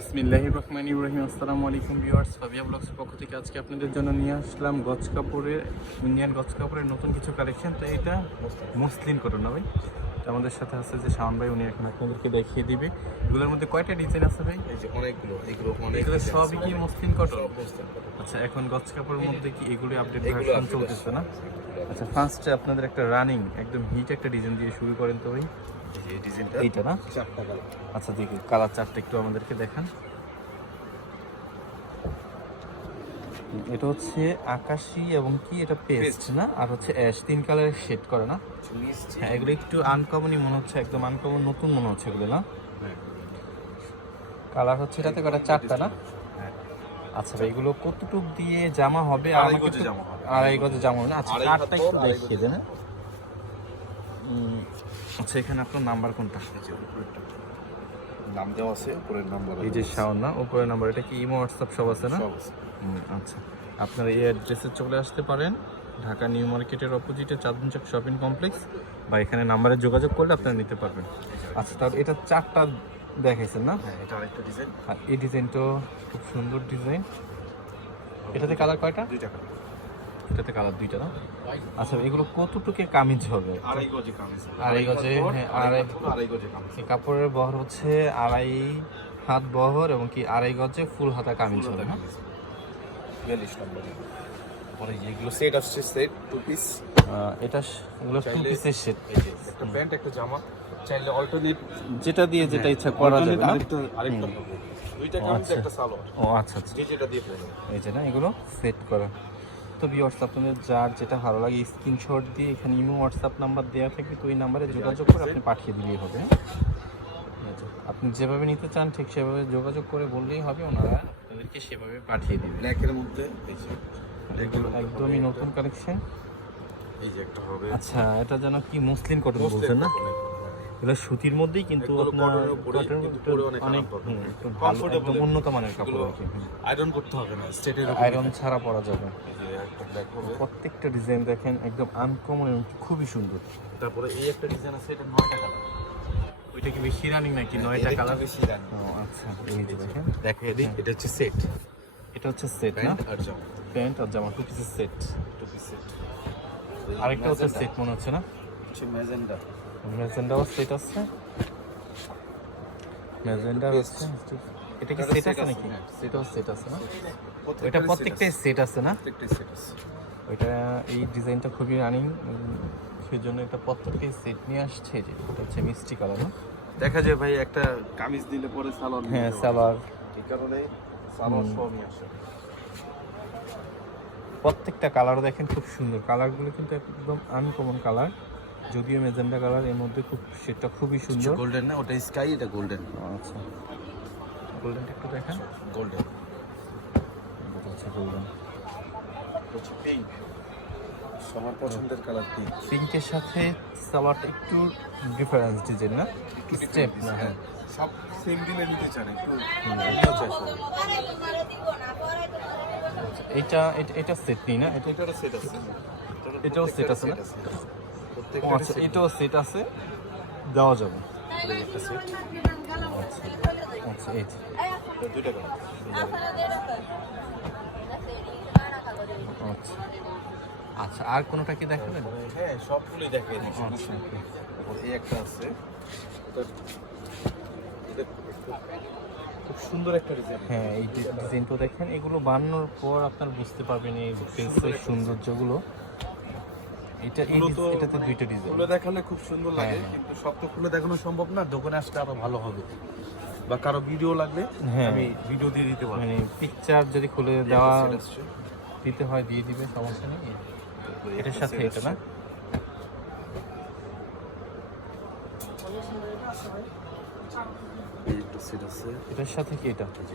বিসমিল্লাহ রহমান ইব্রাহিম আসসালামু আলাইকুম ভিউয়ার্স ফাবিয়া ব্লগসের পক্ষ থেকে আজকে আপনাদের জন্য নিয়ে আসলাম গজ কাপড়ের ইন্ডিয়ান গজ কাপড়ের নতুন কিছু কালেকশন। তো এটা মুসলিম কটন ভাই? তো আমাদের সাথে আছে যে শাওন ভাই উনি এখন আপনাদেরকে দেখিয়ে দিবে। এগুলোর মধ্যে কয়টা ডিজাইন আছে ভাই? এই যে অনেকগুলো এগুলো এগুলো সবই। কি মুসলিম কটন। আচ্ছা এখন গজ কাপড়ের মধ্যে কি এগুলি আপডেট ভার্সন চলতেছে না? আচ্ছা ফার্স্টে আপনাদের একটা রানিং একদম হিট একটা ডিজাইন দিয়ে শুরু করেন তো ভাই। এই ডিজাইনটা? এইটা না? চারটা কালার আচ্ছা দেখি কালার চারটা একটু আমাদেরকে দেখান। এটা হচ্ছে আকাশি এবং কি? এটা পেস্ট না? আর হচ্ছে অ্যাশ তিন কালারের শেড করে না? হ্যাঁ এগুলো একটু আনকমনই মনে হচ্ছে একদম আনকমন নতুন মনে হচ্ছে এগুলো না? হ্যাঁ। কালার হচ্ছে এটাতে কটা চারটা না? হ্যাঁ। আচ্ছা ভাই এগুলো কতটুক দিয়ে জামা হবে? আড়াই গজে জামা হবে। আড়াই গজে জামা হবে না? আচ্ছা কাঠটা একটু দেখিয়ে দেন হ্যাঁ? আচ্ছা এখানে আপনার নাম্বার কোনটা। নাম দেওয়া আছে উপরের নাম্বার এই যে শাওন না উপরের নাম্বার এটা কি ইমো হোয়াটসঅ্যাপ সব আছে না? আচ্ছা। আপনারা এই অ্যাড্রেসে চলে আসতে পারেন ঢাকা নিউ মার্কেটের অপোজিটে চাঁদনচক শপিং কমপ্লেক্স বা এখানে নাম্বারে যোগাযোগ করলে আপনারা নিতে পারবেন। আচ্ছা তাহলে এটা চারটা দেখাইছেন না? হ্যাঁ এটা আরেকটা ডিজাইন আর এই ডিজাইনটাও খুব সুন্দর ডিজাইন এটাতে কালার কয়টা? দুইটা কালার এটাতে কালার দুইটা না? আচ্ছা এগুলো কতটুকু কামিজ হবে? আড়াই গজে কামিজ আড়াই গজে, হ্যাঁ, আড়াই আড়াই- গজে কামিজ কাপড়ের বহর হচ্ছে আড়াই হাত বহর এবং কি আড়াই গজে ফুল হাতা কামিজ হবে না? বিয়াল্লিশ নম্বর পরে যেগুলো সেট আসছে সেট টু পিস এটা এগুলো টু পিসের সেট একটা প্যান্ট একটা জামা। চাইলে অল্টারনেট যেটা দিয়ে যেটা ইচ্ছা করা যাবে না? আরেকটা দুইটা কামিজ আচ্ছা। একটা সালোয়ার। ও আচ্ছা আচ্ছা। যেটা দিয়ে পড়বে এই যে না এগুলো সেট করা। তো ভিউয়ার্স আপনাদের যার যেটা ভালো লাগে স্ক্রিনশট দিয়ে এখানে ইমো হোয়াটসঅ্যাপ নাম্বার দেওয়া থাকে তো ওই নাম্বারে যোগাযোগ করে আপনি পাঠিয়ে দিলেই হবে? এই আপনি যেভাবে নিতে চান ঠিক সেভাবে যোগাযোগ করে বললেই হবে ওনারা আপনাদেরকে সেভাবে পাঠিয়ে দিবে। ব্ল্যাকের মধ্যে এই একদমই নতুন কালেকশন এই যে একটা হবে। আচ্ছা এটা যেন কি মুসলিম কটন বলছেন না? এগুলো সুতির মধ্যেই কিন্তু আপনার অনেক উন্নত মানের কাপড়। আয়রন করতে হবে না স্টেটের আয়রন ছাড়া পরা যাবে প্রত্যেকটা ডিজাইন দেখেন একদম আনকমন এবং খুবই সুন্দর। তারপরে এই একটা ডিজাইন আছে এটা নয়টা কালার ওইটা কি বেশি রানিং নাকি? নয়টা কালার বেশি রানি। ও আচ্ছা এই যে দেখেন। দেখিয়ে দিই এটা হচ্ছে সেট এটা হচ্ছে সেট না? আর জামা। প্যান্ট আর জামা টু পিসের সেট টু পিস সেট আরেকটা হচ্ছে সেট মনে হচ্ছে না? হচ্ছে ম্যাজেন্ডা ম্যাজেন্ডাও সেট আছে? Best. হচ্ছে এটা কি সেট আছে আছে, নাকি? হ্যাঁ, সেটাও সেট আছে। না? ওইটা প্রত্যেকটাই সেট আছে না? প্রত্যেকটাই সেট আছে। ওইটা এই ডিজাইনটা খুবই রানিং সেই জন্য এটা প্রত্যেকটাই সেট নিয়ে আসছে যে এটা হচ্ছে মিষ্টি কালার না? দেখা যায় ভাই একটা কামিজ দিলে পরে সালোয়ার হ্যাঁ সালোয়ার। এই কারণে সালোয়ার। সহ নিয়ে আসে। প্রত্যেকটা কালারও দেখেন খুব সুন্দর। কালারগুলো কিন্তু একদম আনকমন কালার যদিও মেজেন্ডা কালারের মধ্যে খুব সেটা খুবই সুন্দর গোল্ডেন না ওটা স্কাই এটা গোল্ডেন আচ্ছা গোল্ডেনটা একটু দেখেন গোল্ডেন এটা হচ্ছে গোল্ডেন হচ্ছে পিঙ্ক সবার পছন্দের কালার পিঙ্ক পিঙ্কের সাথে সালোয়ারটা একটু ডিফারেন্স ডিজাইন না স্টেপ না হ্যাঁ সব সেম দিলে নিতে চান একটু এটাও আচ্ছা, এইটা এটা এটা সেট নেই না এটা এটারও সেট আছে এটাও set আছে না? আচ্ছা এটাও সেট আছে দেওয়া যাবে। আচ্ছা। আচ্ছা এই দুইটা আচ্ছা আচ্ছা। আর কোনোটা কি দেখাবেন? হ্যাঁ সবগুলোই দেখে দিচ্ছি আচ্ছা এই একটা আছে। খুব সুন্দর একটা ডিজাইন হ্যাঁ এই ডিজাইনটা দেখেন এগুলো বানানোর পর আপনার বুঝতে পারবেন এই সৌন্দর্যগুলো। এটা এটাতে দুইটা ডিজাইন খুলে দেখালে খুব সুন্দর লাগে হ্যাঁ, হ্যাঁ। কিন্তু সব তো খুলে দেখানো সম্ভব না দোকানে আসলে আরও ভালো হবে। বা কারও ভিডিও লাগলে হ্যাঁ। আমি ভিডিও দিয়ে দিতে পারব। মানে পিকচার যদি খুলে দেওয়া দিতে হয় দিয়ে দিবে সমস্যা নেই। এটার সাথে এটা না? এটার সাথে কি এটা? এই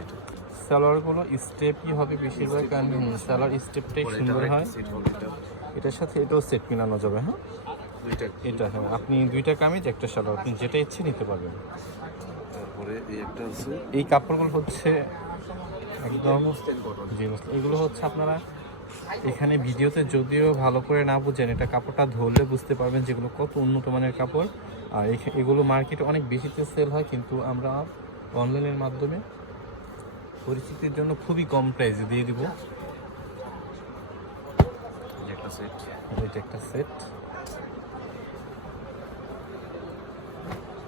যে স্টেপই হবে বেশিরভাগ কারণ সালোয়ার স্টেপটাই সুন্দর হয়। এটার সাথে এটাও সেট মিলানো যাবে হ্যাঁ? দুইটা। এটা হ্যাঁ আপনি দুইটা কামিজ একটা সালোয়ার আপনি যেটা ইচ্ছে নিতে পারবেন। তারপরে এই একটা আছে। এই কাপড়গুলো হচ্ছে একদম জি এগুলো হচ্ছে আপনারা এখানে ভিডিওতে যদিও ভালো করে না বুঝেন এটা কাপড়টা ধরলে বুঝতে পারবেন যেগুলো কত উন্নত মানের কাপড়। আর এগুলো মার্কেটে অনেক বেশিতে সেল হয় কিন্তু আমরা অনলাইনের মাধ্যমে পরিচিতির জন্য খুবই কম প্রাইসে দিয়ে দিব। একটা সেট এটা একটা সেট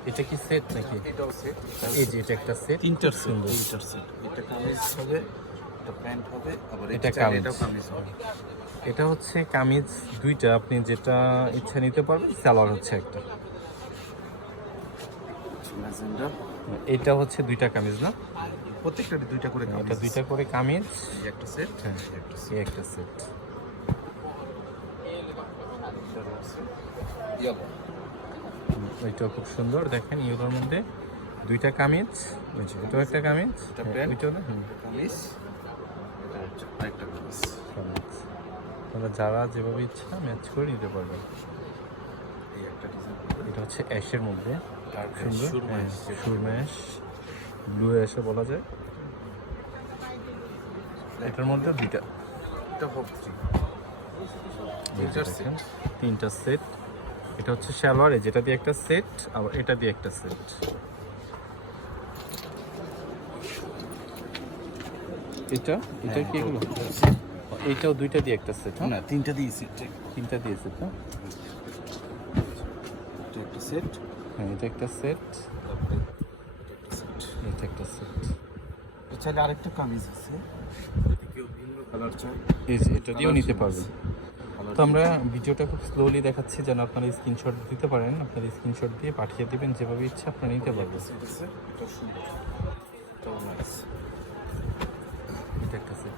এটা কি সেট নাকি? এটাও সেট এই যে এটা একটা সেট তিনটার সেট সুন্দর। তিনটার সেট এটা কামিজ হবে এটা প্যান্ট হবে আবার এটা কামিজ। এটাও কামিজ হবে। এটা হচ্ছে কামিজ দুইটা। আপনি যেটা ইচ্ছা নিতে পারবেন সালোয়ার হচ্ছে একটা। এটা হচ্ছে দুইটা কামিজ না? প্রত্যেকটা দুইটা করে কামিজ। এটা দুইটা করে কামিজ। একটা সেট হ্যাঁ একটা সেট ওইটাও খুব সুন্দর দেখেন ইয়েলোর মধ্যে দুইটা কামিজ। ওই যে এটাও একটা কামিজ। এটা হ্যাঁ, কামিজ আরেকটা কামিজ। কামিজ। যারা যেভাবে ইচ্ছা ম্যাচ করে নিতে ডিজাইন এটা হচ্ছে অ্যাশের মধ্যে। সুন্দর। সুরমা সুরম্যাশ ব্লু অ্যাশে বলা যায়। এটার মধ্যে দুইটা। তিনটা সেট এটা হচ্ছে সালোয়ারে যেটা দিয়ে একটা সেট আবার এটা দিয়ে একটা সেট। এটা এটা কি এগুলো? এইটাও দুইটা দিয়ে একটা সেট হ্যাঁ? না তিনটা দিয়েছি ঠিক তিনটা দিয়ে সেট না এটা একটা সেট। হ্যাঁ এটা একটা সেট। এটা একটা সেট। এটা সেট এছাড়া আরেকটা কামিজ আছে। যদি কেউ ভিন্ন কালার চায় এটা দিয়েও নিতে। Colour তো আমরা ভিডিওটা খুব স্লোলি দেখাচ্ছি যেন আপনারা স্ক্রিনশট দিতে পারেন। আপনারা স্ক্রিনশট দিয়ে পাঠিয়ে দেবেন যেভাবে ইচ্ছা আপনারা নিতে পারবেন। এটা একটা সেট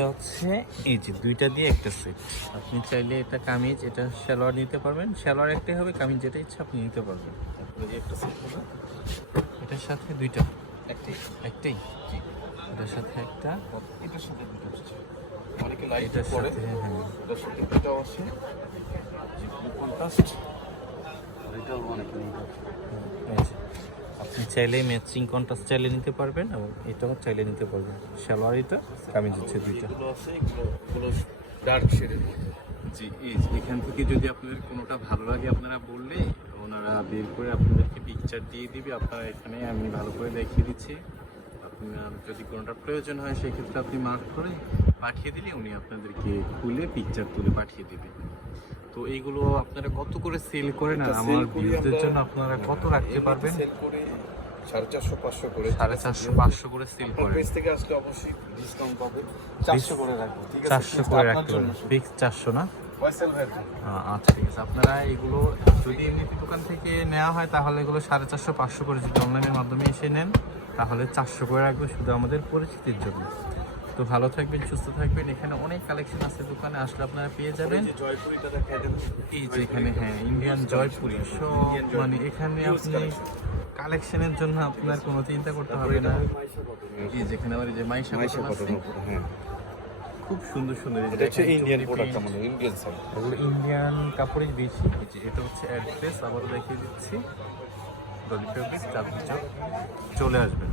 এটা হচ্ছে এই যে দুইটা দিয়ে একটা সেট আপনি চাইলে এটা কামিজ এটা সালোয়ার নিতে পারবেন। সালোয়ার একটাই হবে কামিজ যেটা ইচ্ছা আপনি নিতে পারবেন। তারপরে এই একটা set হবে, এটার সাথে দুইটা। একটাই। একটাই? এটার সাথে একটা। এটার সাথে দুটো। অনেকে লাইট এটার সাথে হ্যাঁ এটার সাথে দুটাও আছে। যে blue contrast, আর এটাও অনেকে নিতে পারে। এই যে, আপনি চাইলে ম্যাচিং কন্ট্রাস্ট চাইলে নিতে পারবেন এবং এটাও চাইলে নিতে পারবেন। সালোয়ার এটা কামিজ হচ্ছে দুইটা ডার্ক শেডের জি যে এখান থেকে যদি আপনাদের কোনোটা ভালো লাগে আপনারা বললে ওনারা বের করে আপনাদেরকে পিকচার দিয়ে দিবে। আপনারা এখানে আমি ভালো করে দেখিয়ে দিচ্ছি। আপনার যদি কোনোটা প্রয়োজন হয় সেই ক্ষেত্রে আপনি মার্ক করে পাঠিয়ে দিলে উনি আপনাদেরকে খুলে পিকচার তুলে পাঠিয়ে দেবে। তো এইগুলো আপনারা কত করে সেল করেন আর আমার ভিউজদের জন্য আপনারা কত রাখতে পারবেন? সেল করে সাড়ে চারশো পাঁচশো করে সাড়ে চারশো পাঁচশো করে সেল আপনার পেজ থেকে আসলে অবশ্যই ডিসকাউন্ট পাবে। চারশো করে রাখব ঠিক আছে? চারশো করে রাখতে ফিক্স চারশো না? আচ্ছা ঠিক আছে। আপনারা এগুলো যদি এমনি দোকান থেকে নেওয়া হয় তাহলে এগুলো সাড়ে চারশো পাঁচশো করে যদি অনলাইনের মাধ্যমে এসে নেন তাহলে চারশো করে রাখবে শুধু আমাদের পরিচিতির জন্য। তো ভালো থাকবেন সুস্থ থাকবেন। এখানে অনেক কালেকশন আছে দোকানে আসলে আপনারা পেয়ে যাবেন। এই যে এখানে হ্যাঁ ইন্ডিয়ান জয়পুরি। সব মানে এখানে আপনি। কালেকশনের জন্য আপনার কোনো চিন্তা করতে হবে না। এই যেখানে আমার এই যে মাইশা মাইশা কটন হ্যাঁ। খুব সুন্দর সুন্দর এটা হচ্ছে ইন্ডিয়ান প্রোডাক্ট মানে ইন্ডিয়ান সাইড এগুলো ইন্ডিয়ান কাপড়ই বেশি। এটা হচ্ছে অ্যাড্রেস আবার দেখিয়ে দিচ্ছি। চলে আসবেন।